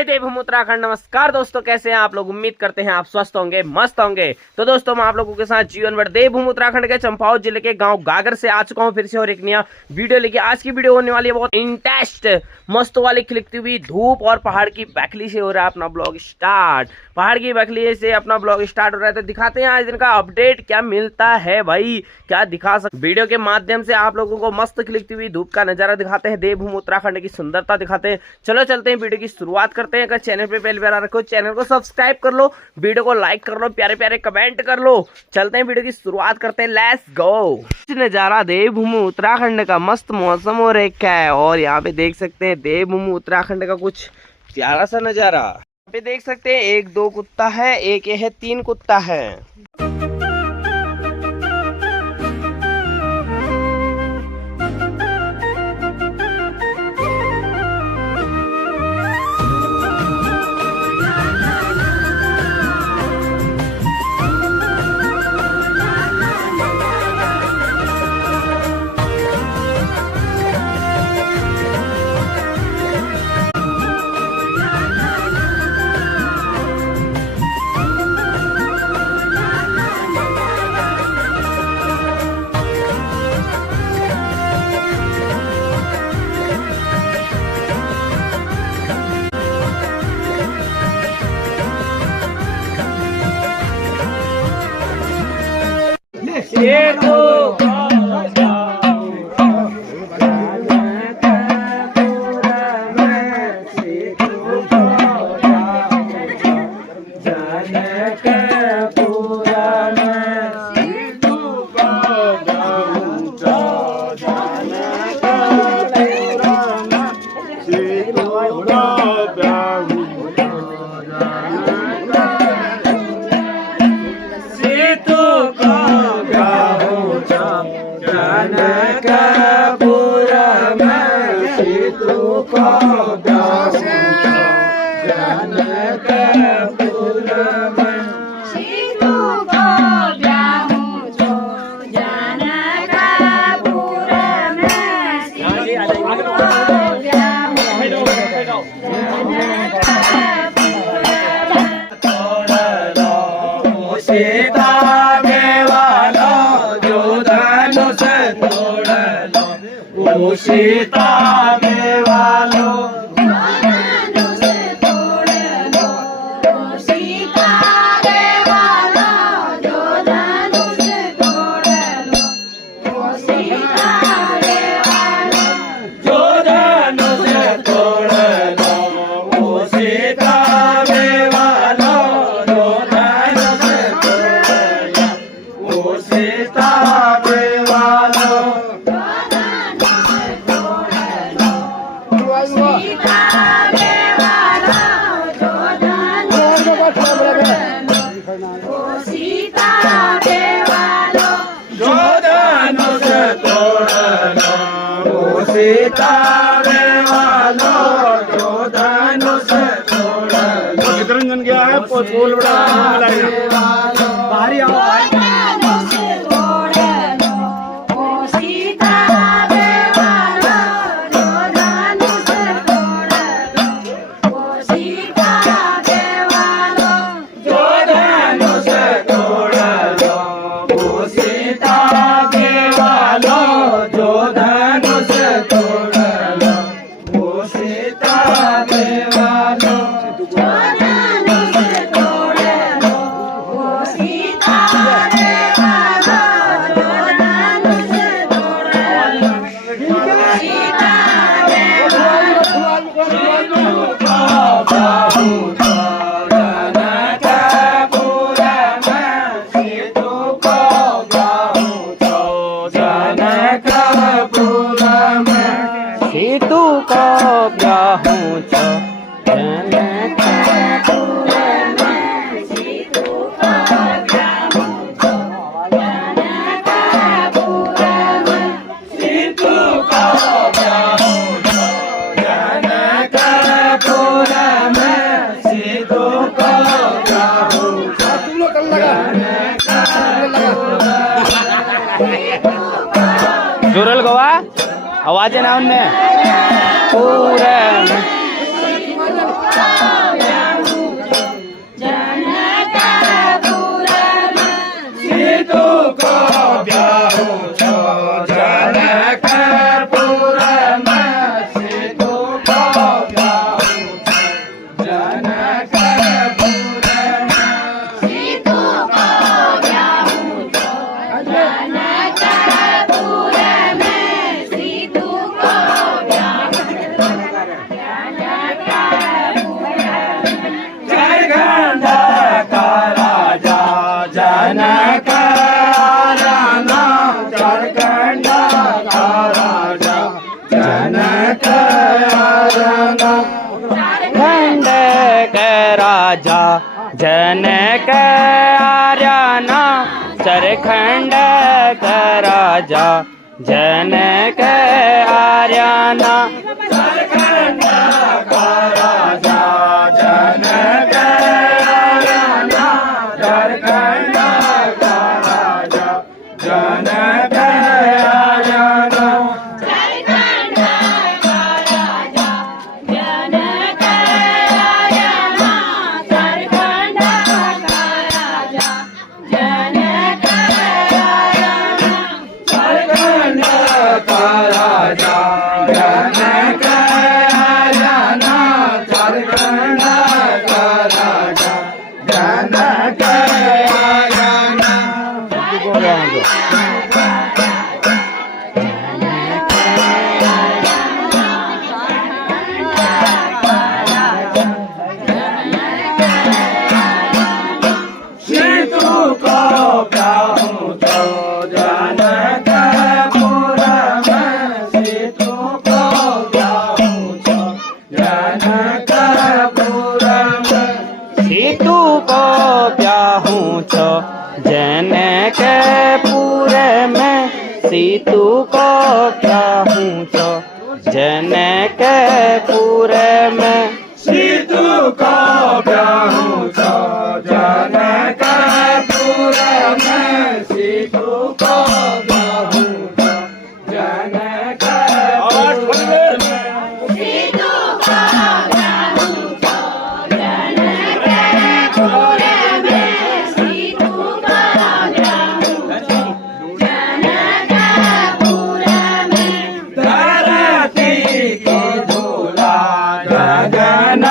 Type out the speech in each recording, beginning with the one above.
जय देव हम उत्तराखंड। नमस्कार दोस्तों, कैसे हैं आप लोग। उम्मीद करते हैं आप स्वस्थ होंगे, मस्त होंगे। तो दोस्तों मैं आप लोगों के साथ जीवन भर देवभूमि उत्तराखंड के चंपावत जिले के गांव गागर से आ चुका हूं फिर से और एक नया वीडियो लेके। आज की वीडियो होने वाली है बहुत इंटेस्ट मस्त वाली खिलती हुई धूप और पहाड़ की बकली से हो रहा है अपना ब्लॉग स्टार्ट। पहाड़ की बकली से अपना ब्लॉग स्टार्ट हो रहा है, तो दिखाते हैं आज दिन का अपडेट क्या मिलता है भाई, क्या दिखा सकते। वीडियो के माध्यम से आप लोगों को मस्त खिलती हुई धूप का नजारा दिखाते हैं, देवभूमि उत्तराखंड की सुंदरता दिखाते हैं। चलो चलते हैं, वीडियो की शुरुआत करते हैं। अगर चैनल पे पहली बार आ रखो चैनल को सब्सक्राइब कर लो, वीडियो को लाइक कर लो, प्यारे प्यारे कमेंट कर लो। चलते हैं, वीडियो की शुरुआत करते हैं, लेट्स गो। नजारा देवभूमि उत्तराखंड का मस्त मौसम हो रखा है और यहाँ पे देख सकते हैं देवभूमि उत्तराखंड का कुछ प्यारा सा नजारा। यहाँ पे देख सकते हैं 1-2 कुत्ता है, एक ये है 3 कुत्ता है। सीता में वालो रंजन गया है पोल बड़ा बाहरी आओ जुरल गवा आवाज है ना उनमें पूरा को ब्याहू छो जनकपुर में सीतू को ब्याहू छो जनकपुर में सीतू को ब्याहू छो जनकपुर में सीतू को ब्याहू जयखंड का राजा जनक राना झारखंड का राजा जनक राना खंड के राजा जनक आर्याना चरखंड के राजा जनक आर्याना झारखंड का राजा जनक राना झारखंड का राजा जनक राना झारखंड का राजा जनक राना झारखंड का राजा जनक राना झारखंड का राजा जनक राना झारखंड का राजा जनक राना सीतू को ब्याहू छो जनकपुर में सीतू को ब्याहू छो जनकपुर में सीतू को ब्याहू छो जनकपुर में सीतू को ब्याहू छो जनकपुर में सीतू को ब्याहू छो जनकपुर में सीतू को ब्याहू छो जनकपुर में सीतू को ब्याहू छो जनकपुर में सीतू को ब्याहू छो जनकपुर में धरती की धूला गगन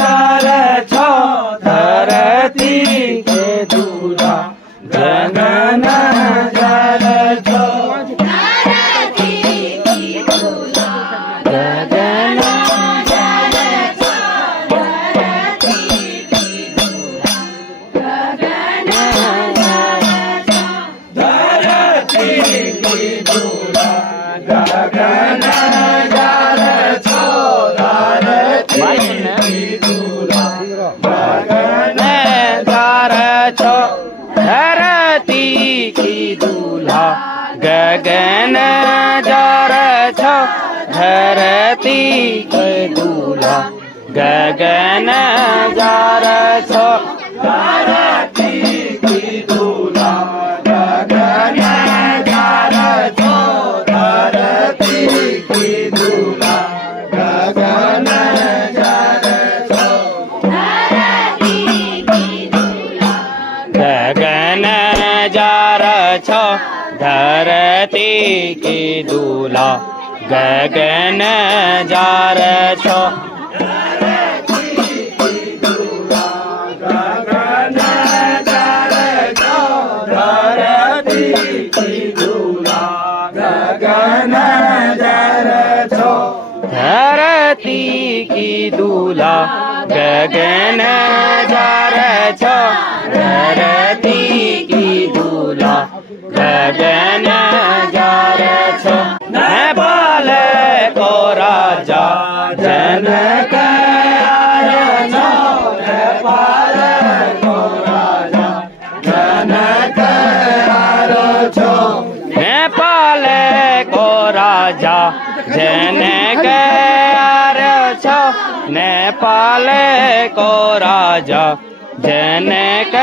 जल छो धरती के धूला गगन जल छो धरती की धूला गगन जल छो धरती की धूला गगन जल छो धरती की धूला गगन जल छो धरती की धूला गगन जार छो धरती की दूल्हा गगन जार छो धरती के दूल्हा गगन जार छो धरती की धूला गगन जल छो धरती की धूला गगन जल छो धरती की धूला गगन जार छो धरती की दूल्हा गगन जार छो गगन जल छो धरती की धूला गगन जल छो धरती की दूल्हा गगन जार छो धरती की दूल्हा गगन जार छो नेपाल को राजा जनक छो नेपाल को राजा जनक छो नेपाल को राजा जनक छो नेपाल को राजा जनक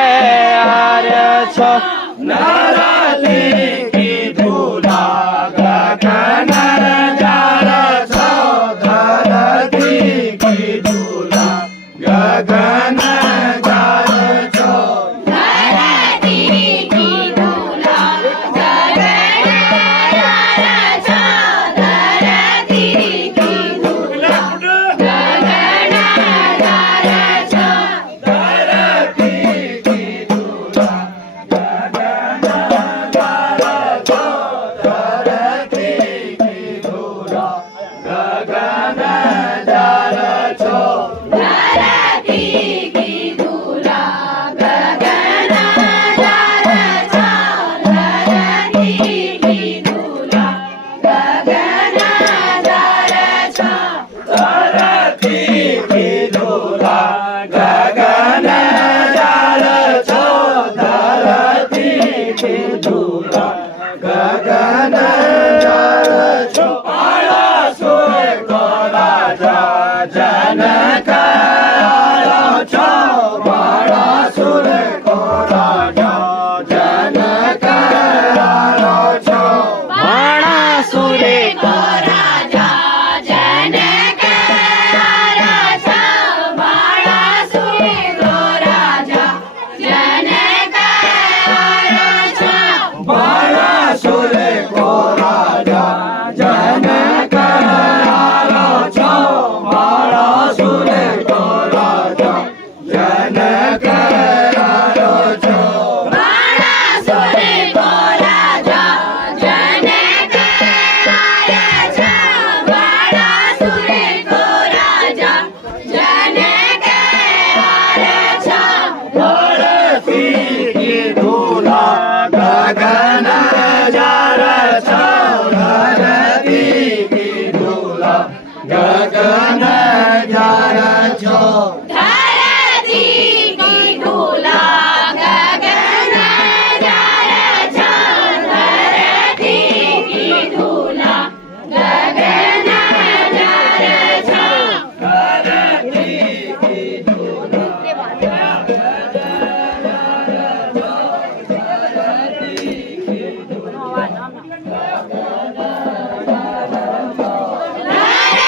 छो धरती की धूला गगन जल छो धरती की धूला गगन जल छो धरती की धूला धूला गगन जल छो बाळा सुरे को राजा जनक आलो छो बाळा सुरे को राजा जनक आलो छो बाणासुरे को राजा जनक राजा बाणासुरे को राजा जनक राजा बाणासुरे को राजा जनक आलो छो बाणासुरे को राजा जनक आलो छो बाणासुरे को राजा जनक राजा बाणासुरे को राजा जनक राजा धरती की धूला गगन जार छो धरती की धूला गगन जार छो धरती की धूला गगन जार छो धरती की धूला गगन जार छो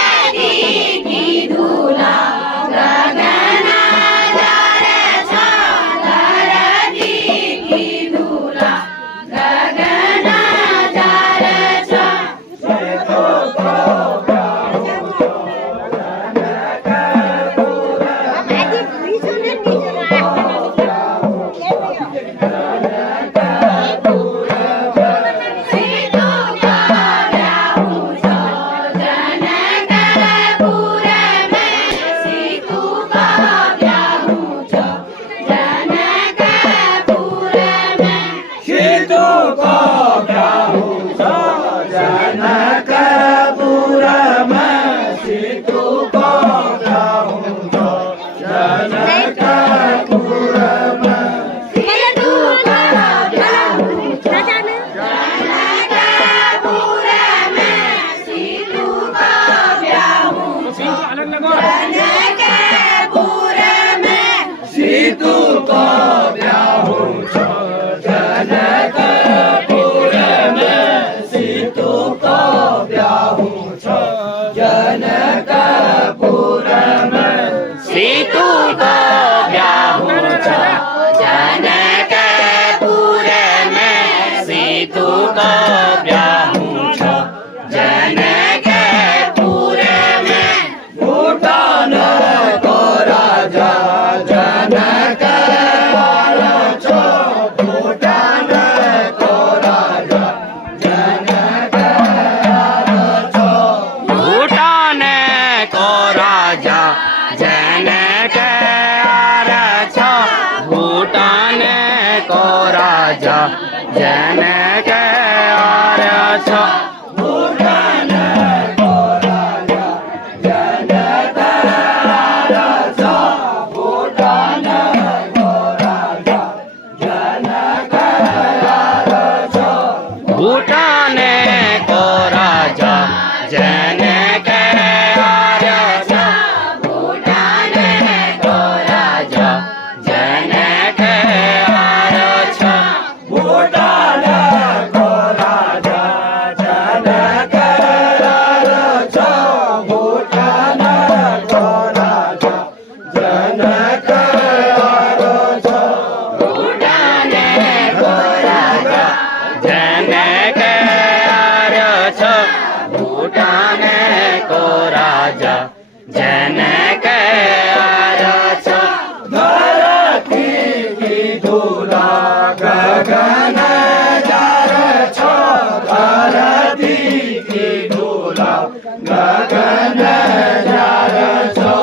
धरती की धूला गगन जार छो धरती की धूला गगन जार छो सीतू का ब्याहू छो जनकपुर में सीतू का ब्याहू छो जनकपुर में सीतू को ब्याहू छो जनकपुर में सीतू को ब्याहू छो जनकपुर में सीतू का ब्याहू छो जनकपुर में सीतू का ब्याहू छो जनकपुर में सीतू को ब्याहू छो जनकपुर में सीतू को ब्याहू छो जनकपुर में सीतू को ब्याहू छो जनकपुर में सीतू को ब्याहू छो जनकपुर में भूटान को राजा जनक आलो छो भूटान को राजा जनक आलो छो भूटान को राजा जनक आलो छो भूटान को राजा जनक आलो छो भूटान को राजा जनक आलो छो भूटान को राजा जनक आलो छो भूटान को राजा जनक आलो छो भूटान को राजा जनक आलो छो भूटान को राजा जनक आलो छो भूटान को राजा जनक आलो छो भूटान को राजा जनक आलो छो भूटान को राजा जनक आलो छो धरती की धूला गगन जार छो धरती की धूला गगन जार छो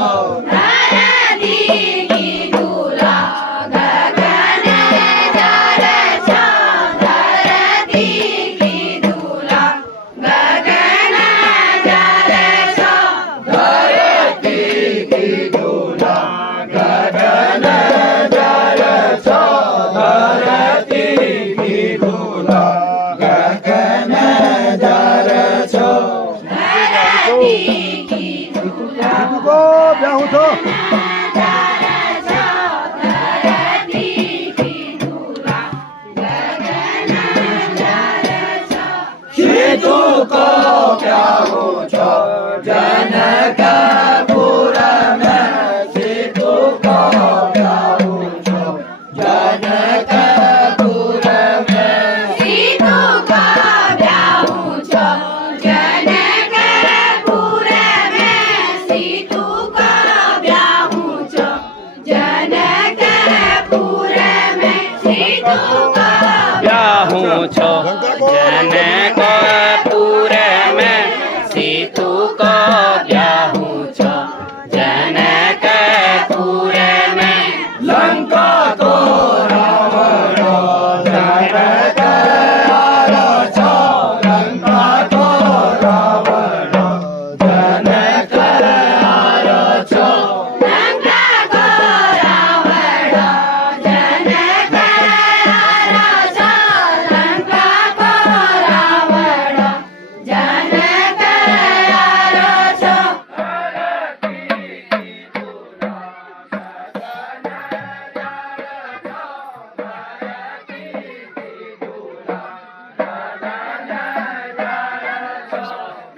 धरती की धूला गगन जार छो धरती की धूला गगन जार छो धरती धूला गगन जार छो धरती की धूला को ब्याहू थो धरती की धूला गगन जार छो सीतू को ब्याहू छो जनकपुर में सीतू को ब्याहू छो जनकपुर में सीतू का ब्याहू छो जनकपुर में सीतू का ब्याहू छो जनकपुर में सीतू का ब्याहू छो जनकपुर में सीतू को ब्याहू छो जनकपुर में लंका को रावण जनक आरो छो लंका को रावण जनक आरो छो लंका को रावण जनक आरो छो लंका को रावण जनक आरो छो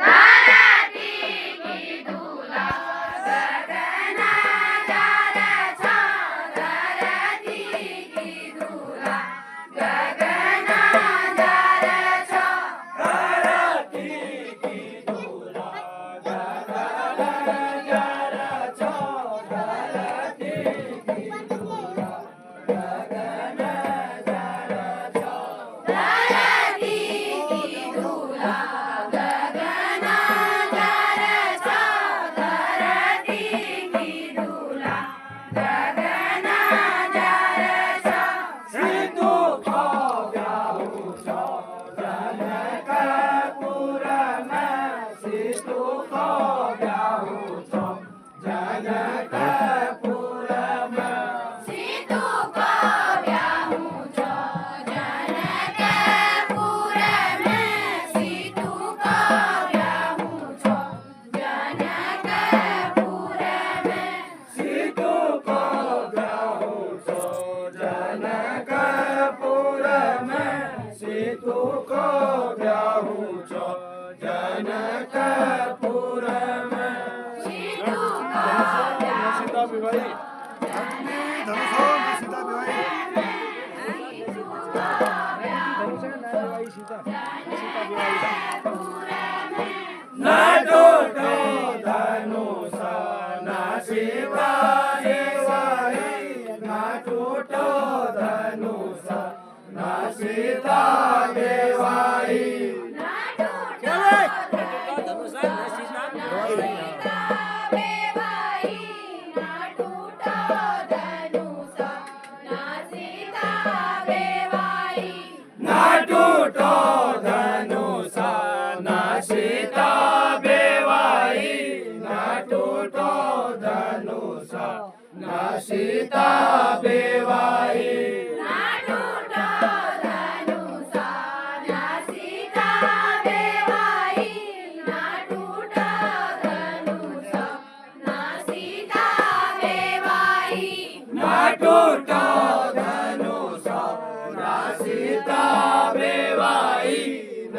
धरती की धूला गगन जार छो धरती की धूला गगन जार छो धरती की धूला गगन जार छो धरती की धूला गगन जार छो सीतू को ब्याहू छो जनकपुर में सीतू को ब्याहू छो जनकपुर में सीतू को ब्याहू छो जनकपुर में सीतू को ब्याहू छो जनकपुर में सीतू को ब्याहू छो जनकपुर में सीतू को ब्याहू छो जनकपुर में सीतू को सीता विवाही न टूटो धनुष न शिवाय वाही न टूटो धनुष न सीता देवाई न टूटो धनुष न सीता बेवाई न टूटो धनुष न सीता बेवाई न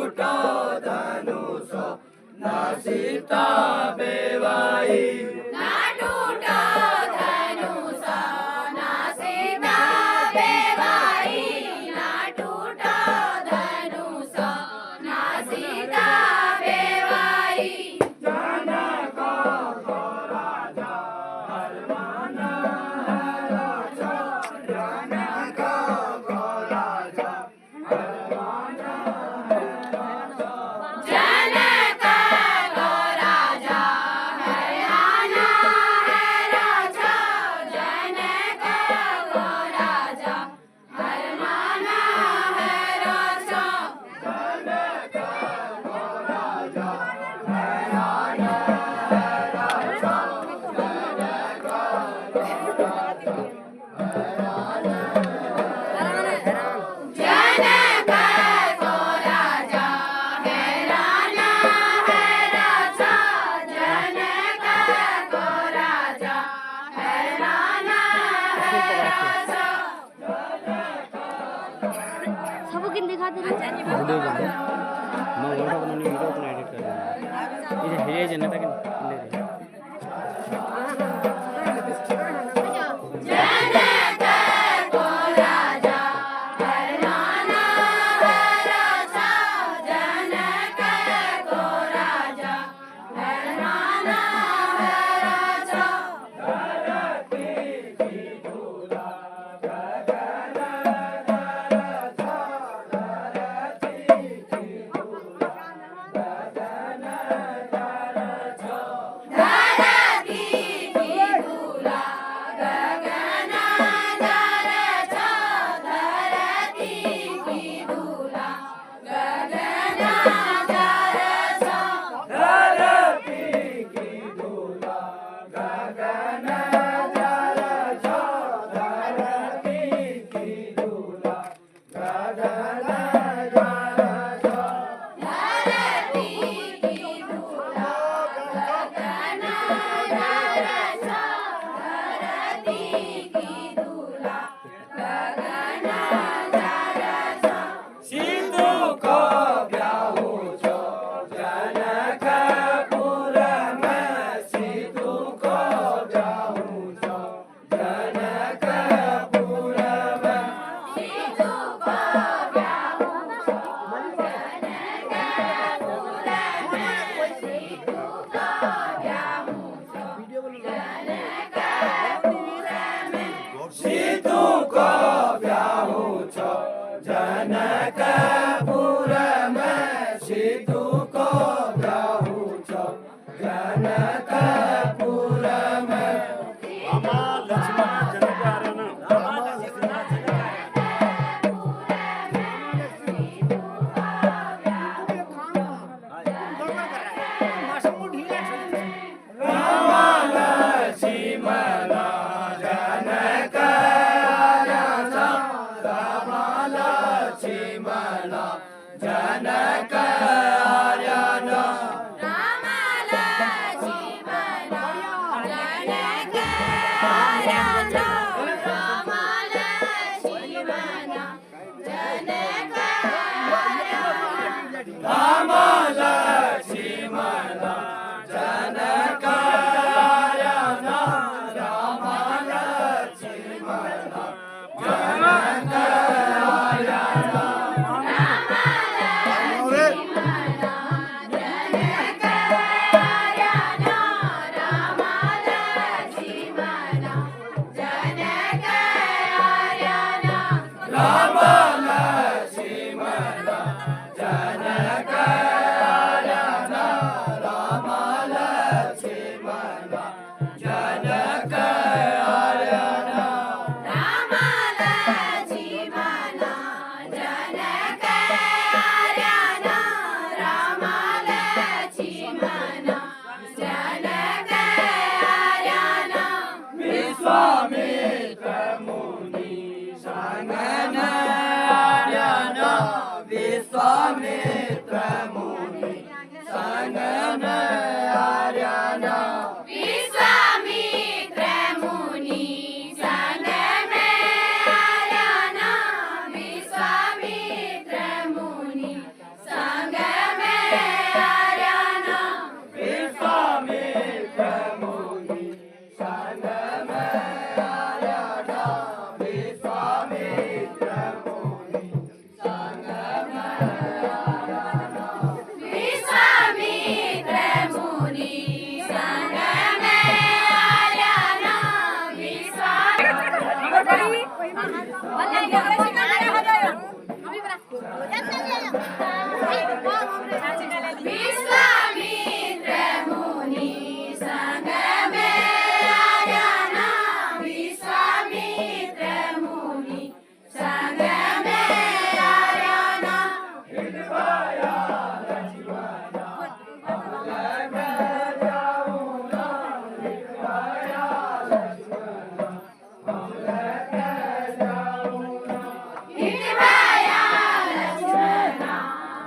टूटो धनुष न सीता बेवाई न टूटो धनुष न सीता बेवाई जनक को राजा हरियाणा दिखाते वीडियो बंद मैं वीडियो बनाने वीडियो अपना एडिट कर दूंगा ये हेरे जने तक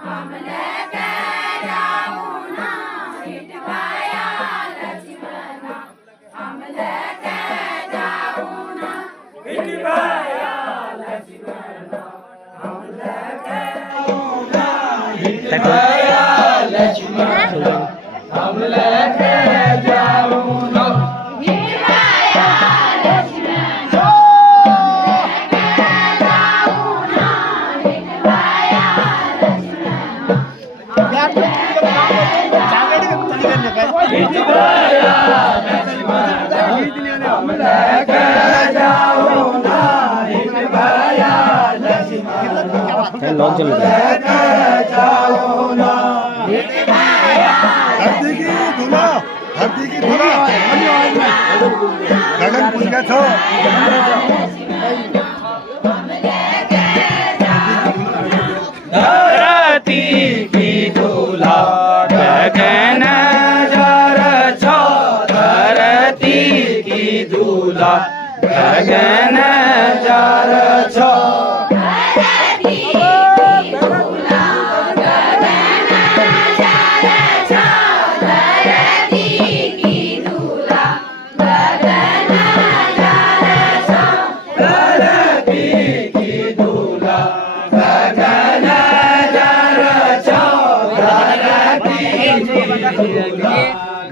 Amen. हम लेके जाऊं ना लॉन्च चल रहा है। धरती की धुला गगन पुंजा छो धरती की धूला गगन जर छो धरती की धूला गगन जर छो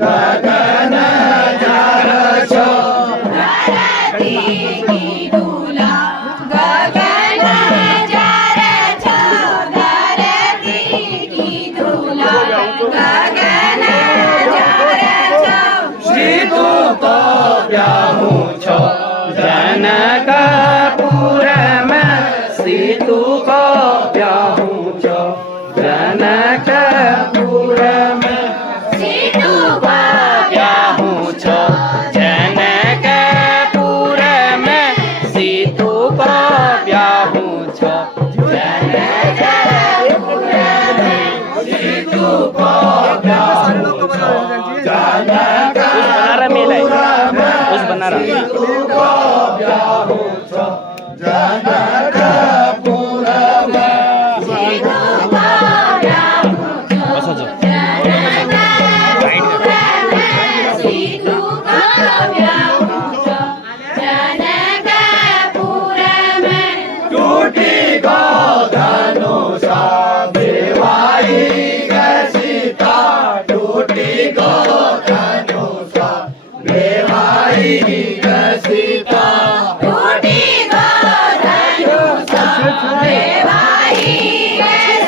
गगन जर छो सीतू को ब्याहू छो जनकपुर में सीतू को ब्याहू छो जनकपुर में सीतू को ब्याहू छो जनकपुर में सीतू को ब्याहू छो जनकपुर में सीतू को ब्याहू छो बनारा मेला है उस बनारा सीतू को ब्याहू छो जनकपुर में सीतू को ब्याहू छो बस हो सीतू को ब्याहू छो जनकपुर में टूटी गो धनुषा बेवाई सीता टूटी गो धनुषा बेवाई सीता टूटी गो धनुषा बेवाई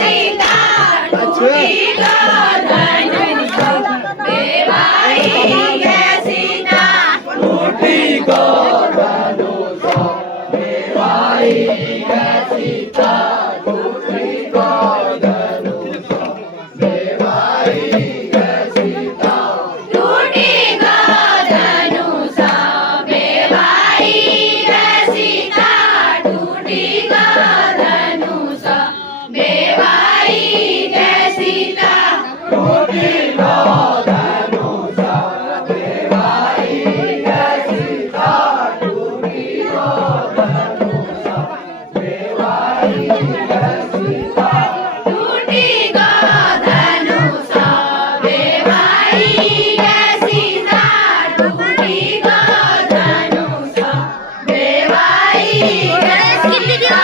सीता टूटी गो धनुषा बेवाई सीता टूटी गो धनुषा बेवाई सीता टूटी गो धनुषा बेवाई सीता टूटी गो धनुषा बेवाई सीता टूटी गो धनुषा बेवाई सीता टूटी गो धनुषा बेवाई सीता टूटी गो धनुषा बेवाई सीता टूटी गो धनुषा बेवाई सीता टूटी गो धनुषा बेवाई सीता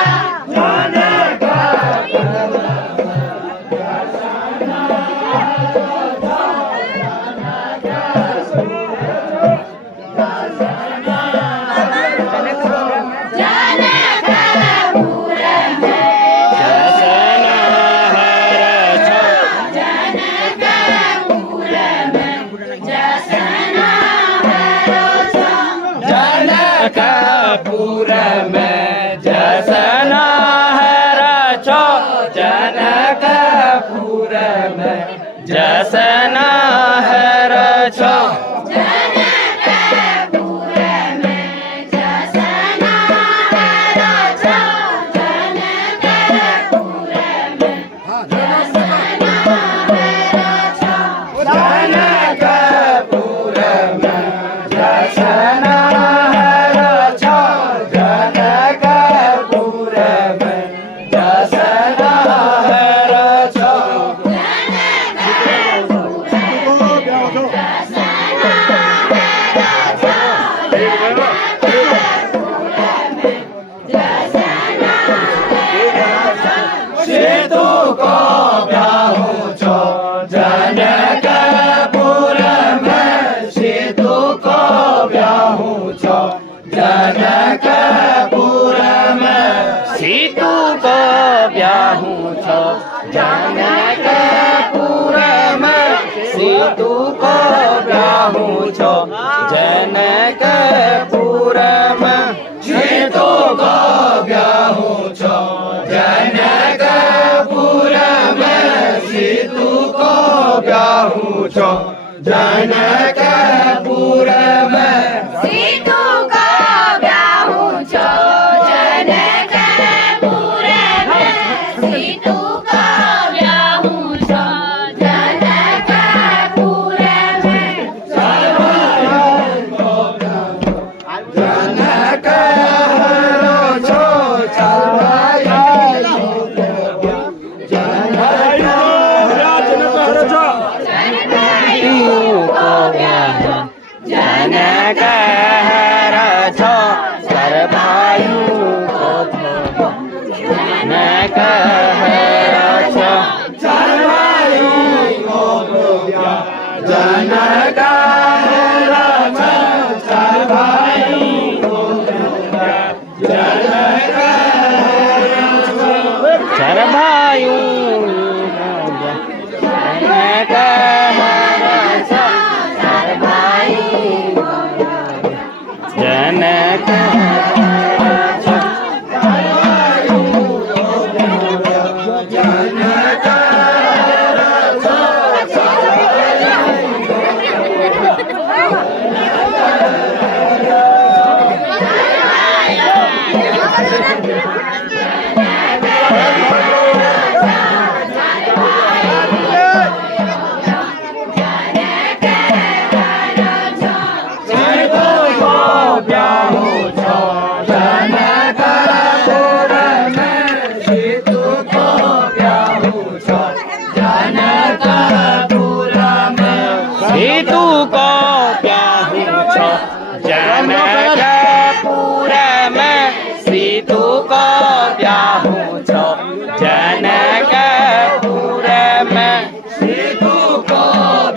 जनकपुर में जनकपुर में जसना जनकपुर में जसना है रचो जनकपुर में जसना है रचो जनकपुर में जसना जनकपुर में जसना जनकपुर में जसना है रचो जनकपुर में जसना है रचो सीतू को सीतू को ब्याहू छो जनकपुर में सीतू को ब्याहू छो जनकपुर में सीतू को ब्याहू छो जनकपुर में सीतू को ब्याहू छो जनकपुर में सीतू को ब्याहू छो जनकपुर में सीतू को ब्याहू छो जनकपुर में जनक हरो छो चल भाई जनक हर छो सर भायु को जनक हर छो चल भाई को जनक हरो छो चल भाई को जनक सर भायु जनक हर छो सर भायु जनक सीतू को ब्याहू छो जनकपुर में सीतू को ब्याहू छो जनकपुर में सीतू को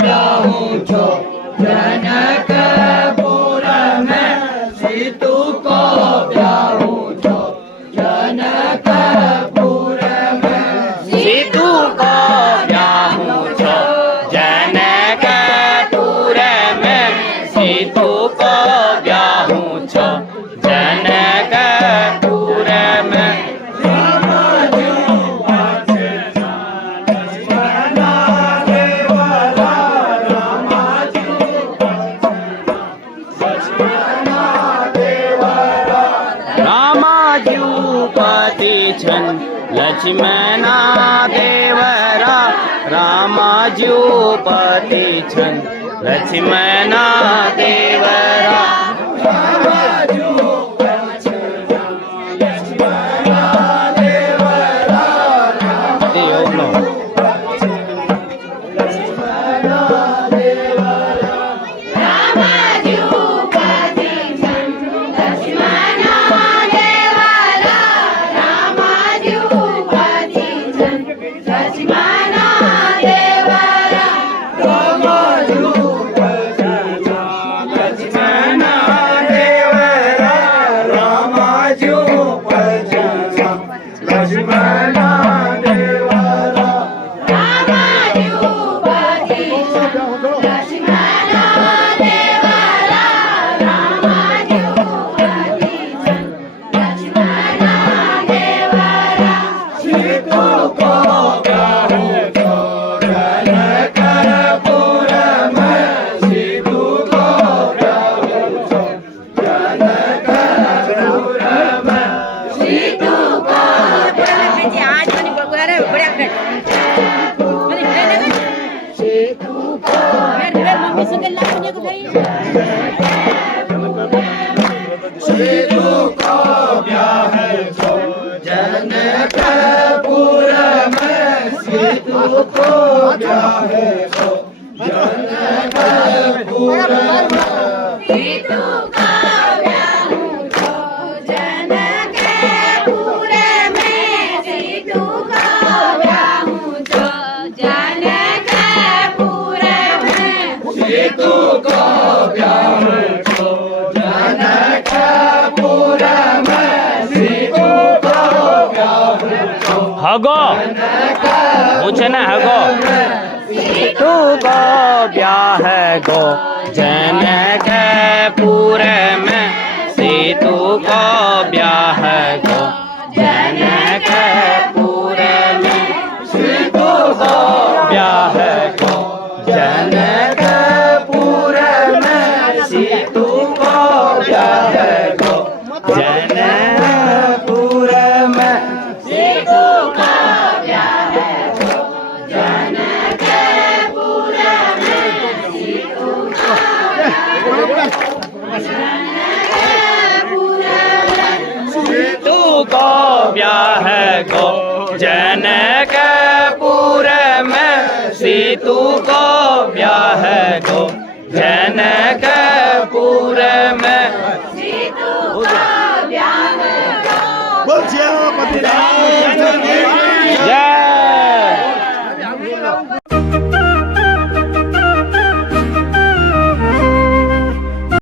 ब्याहू छो जनकपुर में सीतू को ब्याहू छो जनकपुर में सीतू को ब्याहू छो जनकपुर में सीतू को ब्याहू छो जनकपुर में रामाजूपति छन लक्ष्मणा देवरा रामाजूपति छन लक्ष्मणा देवरा सीतू को ब्याहू छो जनकपुर में सीतू को ब्याहू छो जनकपुर में सीतू को ब्याहू छो जनकपुर में सीतू को ब्याहू छो जनकपुर में सीतू को ब्याहू छो जनकपुर में सीतू को पूछे ना है गो सीतू को ब्याह गो जनकपुर में सीतू को ब्याह गो जनकपुर में सीतू को ब्याह गो जनकपुर में सीतू को ब्याह गो जनकपुर में सीतू को ब्याह गो जनकपुर में सीतू को सीतू को ब्याह गो जनकपुर में सीतू को ब्याह गो जनकपुर में सीतू को ब्याह गो बोल श्यामपति रामचंद्र की